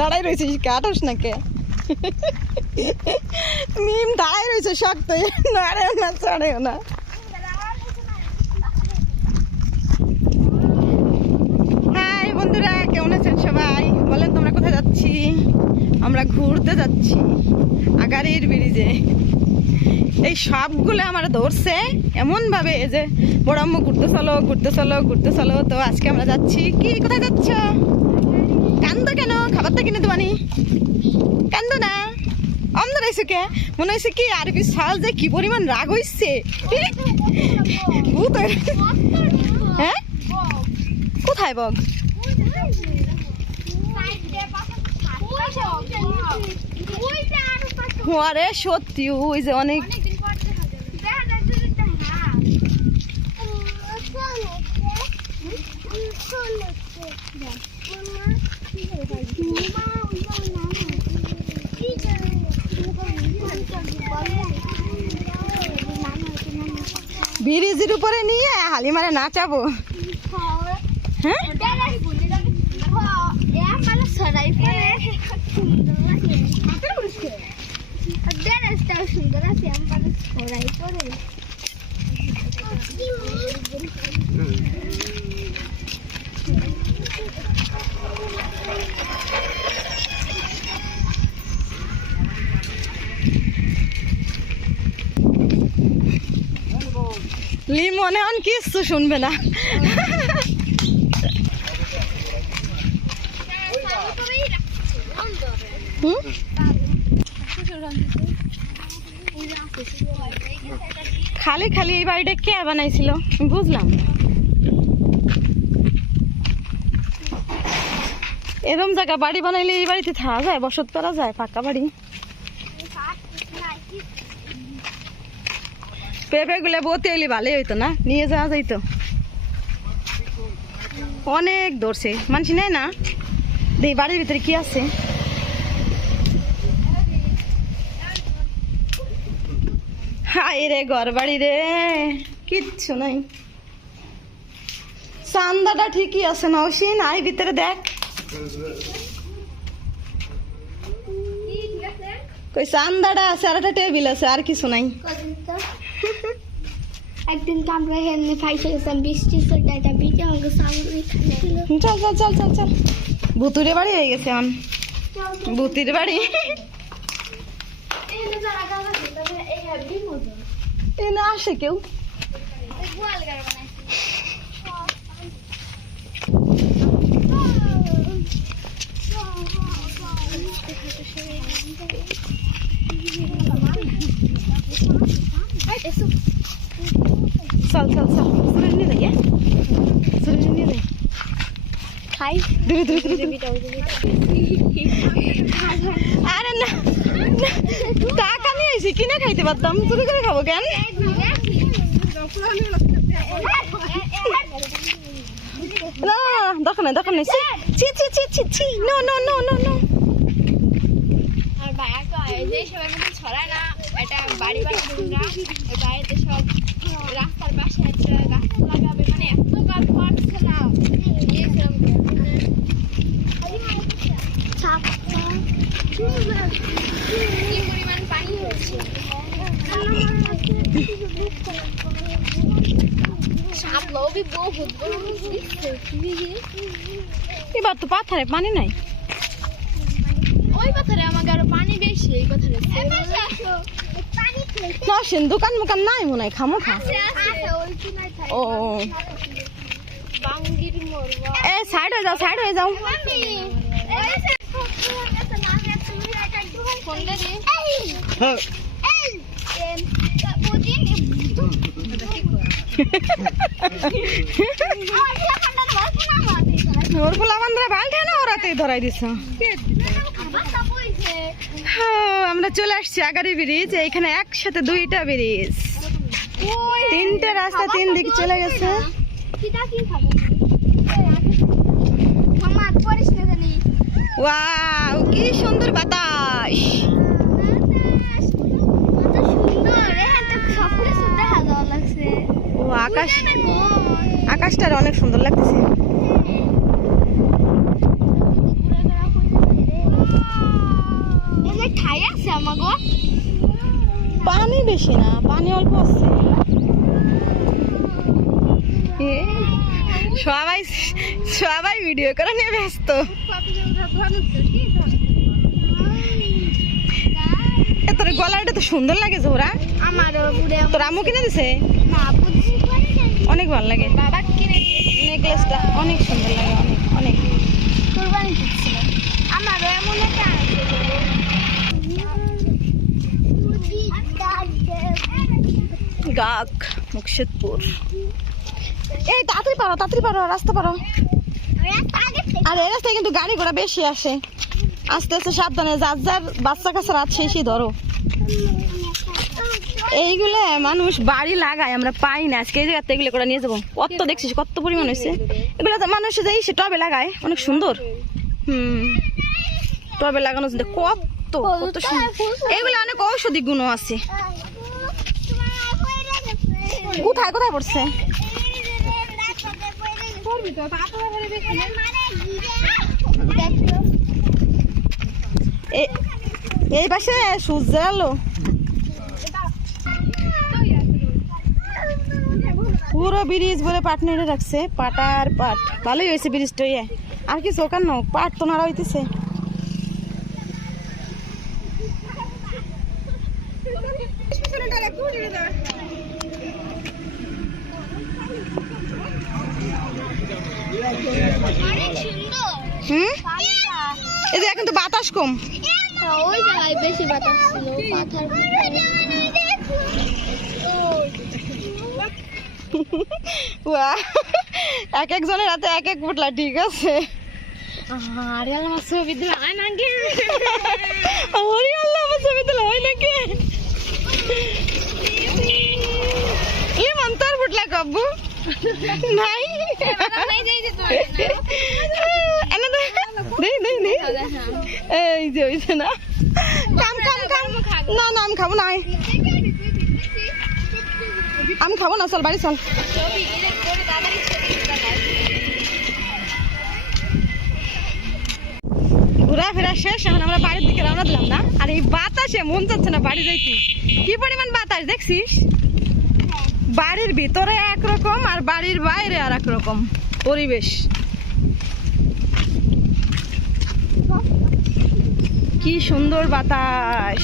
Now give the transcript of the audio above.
দাঁড়াই রয়েছিস কাটস না কে মিম দাঁড়াই রয়েছে শক্ত নাড়েও না চড়েও না। হাই বন্ধুরা, কেমন আছেন সবাই? বলেন তোমরা কোথায় যাচ্ছি? আমরা ঘুরতে যাচ্ছি আগাড়ির ব্রিজে। এই সবগুলো আমার ধরছে এমন ভাবে যে বড় আম্মু ঘুরতে চলো ঘুরতে চলো ঘুরতে চলো। তো আজকে আমরা যাচ্ছি। কি কোথায় যাচ্ছ? কান্দো কেন? খাবারটা কিনে দেবানি, কান্দো না। অন্ধ রয়েছে কে? মনে হয়েছে কি আরবি সাল যে কি পরিমাণ রাগ হইছে। হ্যাঁ কোথায় বগ? আরে সত্যি ওই যে অনেক ব্রিজের উপরে নিয়ে হালিমারে নাচাবো। হ্যাঁ সুন্দর আছে লিমন এখন কিচ্ছু শুনবে না। খালি খালি এই বাড়িটা কে বানাইছিল বুঝলাম না। এরম জায়গা বাড়ি বানাইলে এই বাড়িতে থাকা যায়, বসত করা যায়, পাকা বাড়ি। পেঁপে গুলো বতে হইলে ভালোই হইতো না, নিয়ে যাওয়া যাইতো। অনেক ধরছে মানুষ নেয় না। এই বাড়ির ভিতরে কি আছে? হাই রে ঘর বাড়ি রে, কিচ্ছু নাই। চান্দাটা ঠিকই আছে না অসীন, আই ভিতরে দেখ। কই চান্দাটা আছে আর একটা টেবিল আছে, আর কিছু নাই। একদিন আমরা হেলনে ফাইসে গেছিলাম, বৃষ্টি এটা বিটে আমাকে সামনে চল চল চল চল চল। ভুতুরে বাড়ি হয়ে গেছে এখন, ভূতির বাড়ি। এ না আসে কেউ। চল চল চল সুরে নিয়ে যাই, সুরে নিয়ে যাই। খাই দূরে দূরে দূরে। আরে না টাকা নিয়ে এসে কিনে খাইতে পারতাম, চুরি করে খাবো কেন? না দেখো না দেখো না, ছি ছি ছি ছি ছি, no no no no no. আর ভাইয়া তো যে সবাই মধ্যে ছড়ায় না, এটা বাড়ি বাড়ি তোমরা ওই বাড়িতে সব রাস্তার পাশে একটা গাছ লাগাবে, মানে এত গাছ পাচ্ছে না কি পরিমাণ পানি হয়েছে। সাপ লোভি বহুত বড় এবার তো পাথরে পানি নাই। ওই পাথরে আমাকে আরো পানি বেশি, এই পাথরে নসেন দোকান মোকান নাই মনে হয়, খামো খা। ও বাঙ্গির মোরবা এ সাইড হয়ে যাও, সাইড হয়ে যাও। ফোনটা দে। ওর পোলা বান্ধরা বালতে না, ওরাতেই ধরাই দিছ। আমরা চলে আসছি আগাড়ি ব্রিজ। এইখানে একসাথে দুইটা ব্রিজ, তিনটে রাস্তা তিন দিকে চলে গেছে। ওয়াও কি সুন্দর বাতাস। ও আকাশ, আকাশটা অনেক সুন্দর লাগতেছে। বেশি না, পানি অল্প আছে। সবাই সবাই ভিডিও করে নিয়ে ব্যস্ত। তোর গলাটা তো সুন্দর লাগে জোরা। আমারও পুরো তোর আম্মু কিনে দিছে, না বুঝছি অনেক ভালো লাগে। বাবা কিনে নেকলেসটা অনেক সুন্দর লাগে, অনেক অনেক। কুরবানি দিচ্ছিল। আমারও এমন একটা গাক মুকশেদপুর। এই তাড়াতাড়ি পারো, রাস্তা পারো। আর এই রাস্তায় কিন্তু গাড়ি ঘোড়া বেশি আসে, আস্তে আস্তে সাবধানে, যার যার বাচ্চা কাছে রাত সেই ধরো। এইগুলো মানুষ বাড়ি লাগায়, আমরা পাই না। আজকে এই জায়গাতে এগুলো করে নিয়ে যাবো। কত দেখছিস, কত পরিমাণ হয়েছে এগুলো। তো মানুষ যে সে টবে লাগায়, অনেক সুন্দর। টবে লাগানো কত কত সুন্দর। এগুলো অনেক ঔষধি গুণ আছে। কোথায় কোথায় পড়ছে? এই পাশে সূর্যের আলো, পুরো ব্রিজ বলে পাট নেড়ে রাখছে। পাটার পাট ভালোই হয়েছে ব্রিজটা। আর কি চোখান না, পাট তো নাড়া হইতেছে। এই যে এখন তো বাতাস কম, ওই জায়গায় বেশি বাতাস ছিল পাথার এক একজনের হাতে এক এক পুটলা, ঠিক আছে। আরে আমার ছবি দিল হয় নাকি? ওরে আল্লাহ, আমার ছবি দিল হয় নাকি? তোর পুটলা কাব্বু নাই, এই যে হইছে না। কাম কাম কাম, না না আমি খাবো না, আমি খাবো না, চল বাড়ি চল। ঘোরাফেরা শেষ, এখন আমরা বাড়ির দিকে রওনা দিলাম না। আর এই বাতাসে মন যাচ্ছে না বাড়ি যাইতে। কি পরিমাণ বাতাস দেখছিস? বাড়ির ভিতরে একরকম আর বাড়ির বাইরে আর একরকম পরিবেশ। কি সুন্দর বাতাস।